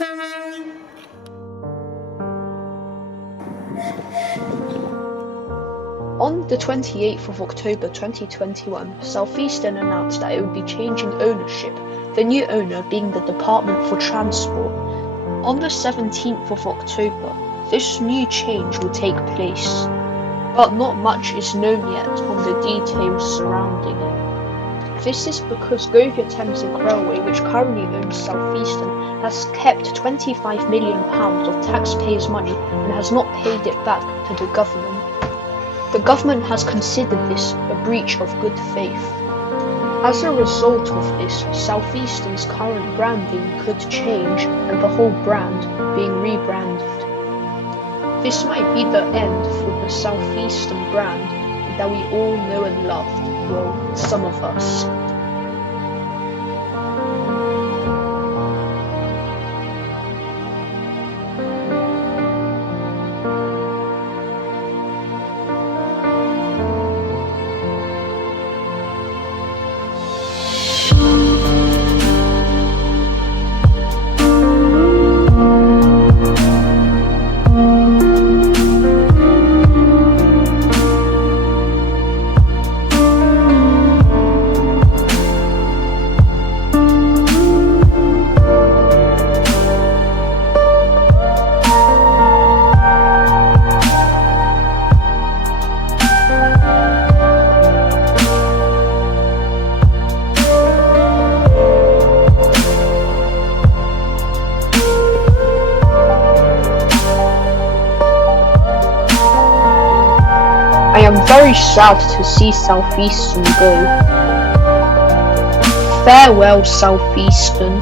On the 28th of October 2021, Southeastern announced that it would be changing ownership, the new owner being the Department for Transport. On the 17th of October, this new change will take place, but not much is known yet on the details surrounding it. This is because Govia Thameslink Railway, which currently owns Southeastern, has kept £25 million of taxpayers' money and has not paid it back to the government. The government has considered this a breach of good faith. As a result of this, Southeastern's current branding could change and the whole brand being rebranded. This might be the end for the Southeastern brand that we all know and love, well, some of us. I am very sad to see Southeastern go. Farewell, Southeastern.